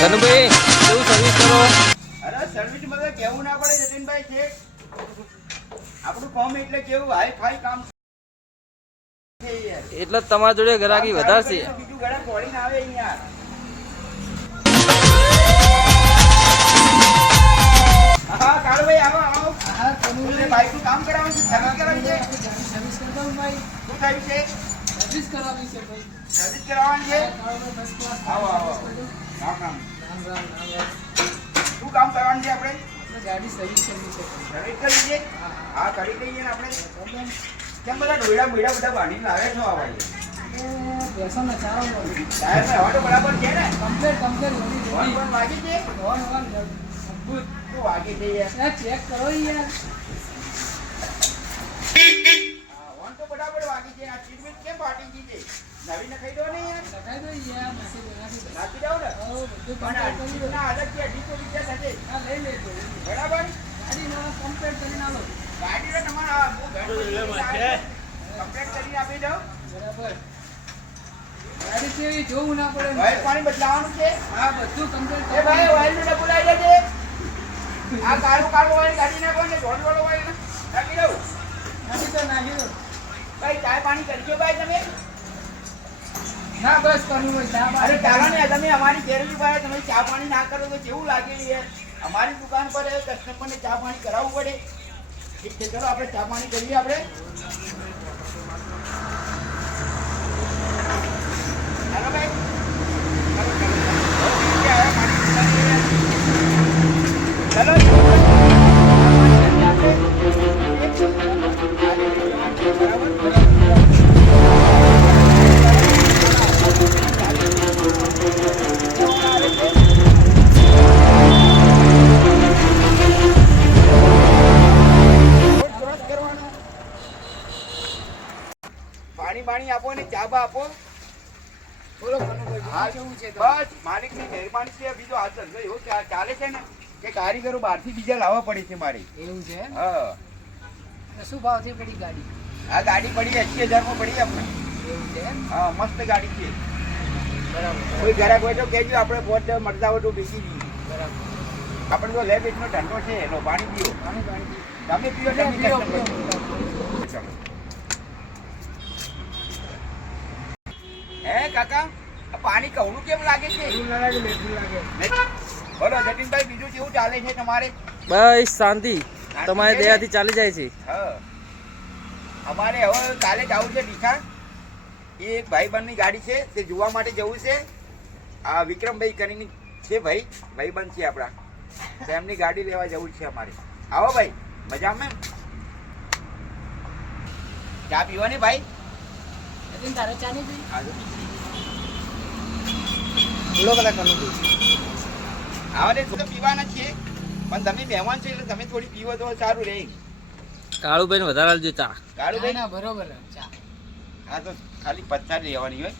કનુભાઈ કેવું સર્વિસ કરો? અરે સર્વિસ મતલબ કેવું ના પડે જતીનભાઈ છે. આપણું કામ એટલે કેવું હાઈ ફાઈ કામ એટલે જ તમારા જોડે ગ્રાહકી વધારશે. વધારે છે બીજું ઘણા આવે અહીંયા હા કાળુભાઈ આવો આવો. એટલે બાઈકનું કામ કરાવવાનું છે? સર્વિસ કરાવવાની છે? શું થયું છે? સર્વિસ કરાવવાની છે આવો આવો. રામ રામ. શું કામ કરવાનું છે આપણે? સર્વિસ કરવી છે. હા. કરી દઈએ ને આપણે. કેમ બધા ડોયડા બધા બાંધીને લાવે છો આ ભાઈ ટાયરમાં હવા તો બરાબર છે ને? વન વન વાગી છે? તો વાગી છે યાર? ચેક કરો યાર. હા, તો બરાબર વાગી છે. આ બીટ કેમ ફાટી ગઈ છે? નવી નખાઈ દો ને યાર. લખાઈ દો યાર નાખી દો ને. બરાબર? કરીને તમારો કમ્પ્લેટ કરીને આપી બરાબર. ગાડી કેવી? જોવું ના પડે. ઓઇલ પાણી બદલાવાનું છે? હા બધું એ ભાઈ ડબ્બુ આ કાળું કાળું ઓઇલ કાઢી નાખો ને ધોળ વાળો ઓઇલ નાખી દઉં. નાખી દો નાખી દો. ભાઈ ચાય પાણી કરજો ભાઈ તમે. ચા તમે અમારી ગેરેજી ભાઈ, તમે ચા પાણી ના કરો તો કેવું લાગે યાર અમારી દુકાન પર કસ્ટમરને ચા પાણી કરાવવું પડે. ઠીક છે, ચલો આપણે ચા પાણી કરીએ આપણે. બસ માલિકની મહેરબાની છે બીજો હાથ ધંધો એવો ચાલે છે ને કે કારીગરો બહારથી બીજા લાવવા પડે છે મારે. એવું છે? હા. શું ભાવથી પડી ગાડી? આ ગાડી પડી એસી હજારમાં પડી આપણે. એવું છે હા મસ્ત ગાડી છે. બરાબર. કોઈ ઘરાક હોય તો કહેજો આપણે પોત મળતા હોય તો બેસી જઈએ. બરાબર. આપણે તો લેબ એટલો ધંધો છે એનો પાણી પીઓ. તમે પીઓ તમે પીઓ. હે કાકા? પાણી કવડું કેમ લાગે છે? એવું ના લાગે લેતું લાગે. બોલો જતીનભાઈ બીજું કેવું ચાલે છે તમારે? બસ શાંતિ. તમારે દયાથી ચાલી જાય છે. અમારે હવે કાલે જવું છે ડીસા એ એક ભાઈબંધની ગાડી છે તે જોવા માટે જવું છે. આ વિક્રમભાઈ કરીને છે ભાઈ ભાઈબંધ છે આપણા. એમની ગાડી લેવા જવું છે અમારે. આવો ભાઈ મજામાં ચા પીવાની ભાઈ? તારે ચા નહીં પી? આજો. કદાચ કરવું જોઈએ આવડે તો પીવાના છીએ પણ તમે મહેમાન છો એટલે તમે થોડી પીવો તો સારું રહે. કાળુભાઈ ને વધારે આવજો ચા. કાળું ના, ભાઈ ના, બરોબર ચા. હા તો ખાલી પથ્થર લેવાની હોય.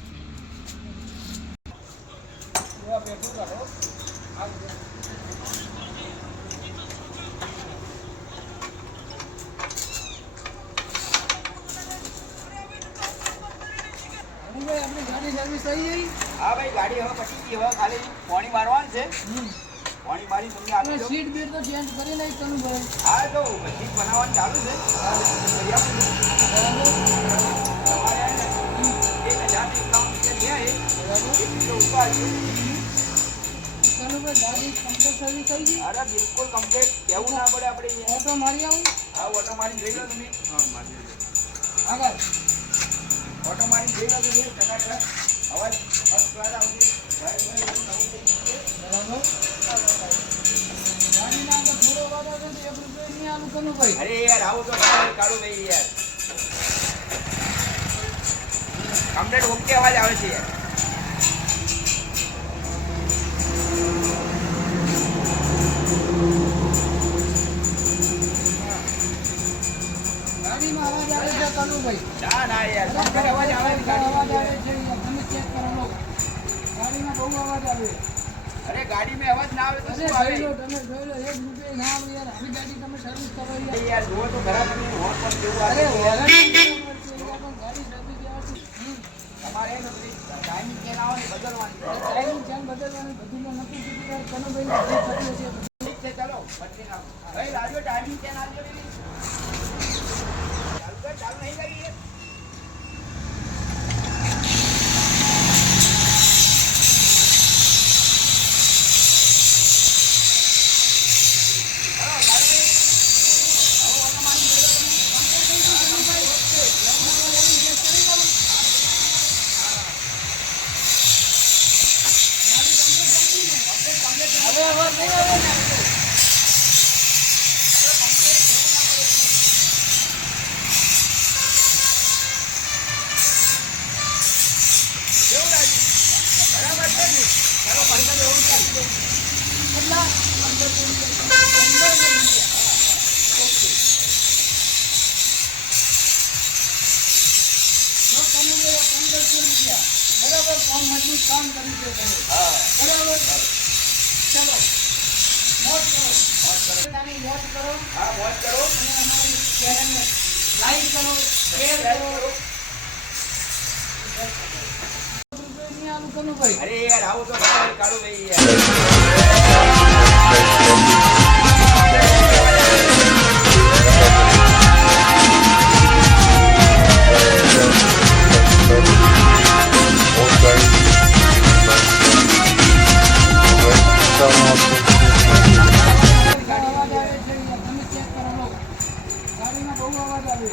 આપણી ગાડી સર્વિસ થઈ ગઈ? હા ભાઈ ગાડી હવે પછી હવે ખાલી પાણી મારવાનું છે. પાણી મારી તમને આપી દઉં. સીટ બીટ તો ચેન્જ કરી નાખ તમે ભાઈ. હા તો બધી બનાવવાનું ચાલુ છે. એક હજાર એકાવન રૂપિયા કિલો ઉપર છે. અરે બિલકુલ કમ્પ્લીટ કેવું ના પડે આપણે. ઓટો મારી આવું. હા ઓટો મારી જોઈ લો. તમે આગળ ઓટો મારી જોઈ લો તમે. ટકાટક. અવાજ ફર્સ્ટ ક્લાસ આવશે ભાઈ, ભાઈ, નવું થઈ ગયું બરાબર નહીં અરે યાર આવું તો કાઢું ભાઈ યાર. કમ્પ્લીટ ઓકે અવાજ આવે છે યાર. ગાડીમાં અવાજ આવે છે કનુભાઈ ના ના યાર અવાજ આવે છે. ચેક કરો લો. ગાડીમાં બહુ અવાજ આવે. અરે ગાડીમાં અવાજ ના આવે તો શું આવે? તમે જોઈ લો એક રૂપિયા ના આવે યાર. આવી ગાડી તમે સર્વિસ કરો યાર. યાર જુઓ તો હોર્ન પણ કેવું આવે. તમારે એને ટાઈમિંગ ચેન આવે ને બદલવાની. ટાઈમિંગ ચેન બદલવાની? બધું નક્કી કીધું ઠીક છે ચાલો નાખો ભાઈ લાજો ટાઈમિંગ ચેન ચાલુ કર ચાલુ નહીં કરીએ. પંદરસો રૂપિયા બરાબર કામ મજબૂત કામ કર્યું છે બરાબર ચલો કરો મોજ કરો તમે નોટ કરો હા, મોજ કરો. અને અમારી ચેનલને લાઈક કરો શેર કરો. ગાડીમાં બહુ અવાજ આવે.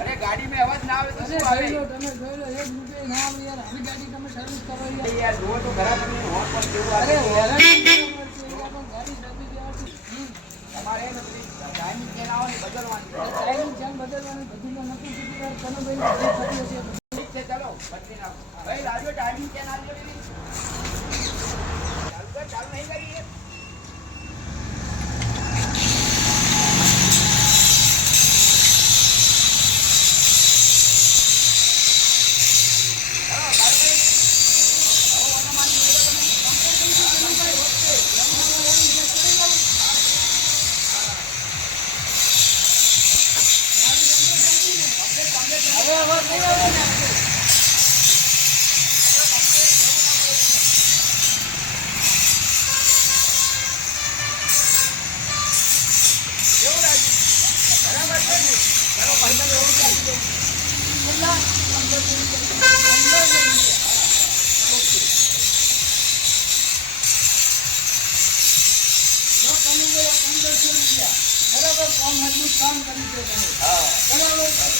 અરે ગાડીમાં અવાજ ના આવે તો શું આવે? તમે જોઈ લો એક રૂપિયા ના આવે યાર. આવી ગાડી તમે સર્વિસ કરો યાર. અરે તો ખરા તમે હોર્ન પણ કેવું આવે? છે. હેરાન નહીં કરવાનું છે યાર, પણ ગાડી ડબી દેવાથી તમારે બધી આવે ને બદલવાની. જેમ બદલવાનું બધું નક્કી છે ચાલો બદલી નાખો. ભાઈ લાજો ટાઈમિંગ ચેન આપજો બરાબર કામ મજબૂત કામ તમે. હા. બરાબર?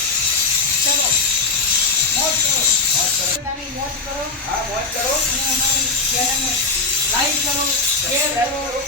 મોજ કરો હા મોજ કરો. અને અમારી લાઈક કરો શેર કરો.